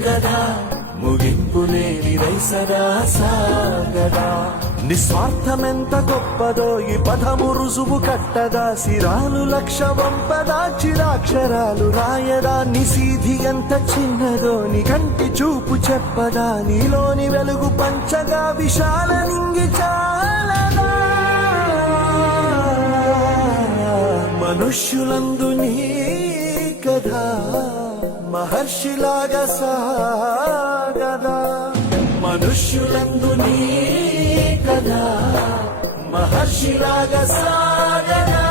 కదా ముగింపు లేని రైసరా సాగదా నిస్వార్థమెంత గొప్పదో ఈ పదము రుజువు కట్టదా సిరాలు లక్ష వంపదా చిరాక్షరాలు రాయదా నిసీధి ఎంత చిన్నదో నీ కంటి చూపు చెప్పదా నీలోని వెలుగు పంచగా విశాల నింగి చాలదా మనుష్యులందు నీ కథా మహర్షిలాగా సాగదా మనుష్యులందు నీ కథా మహర్షిలాగా సాగదా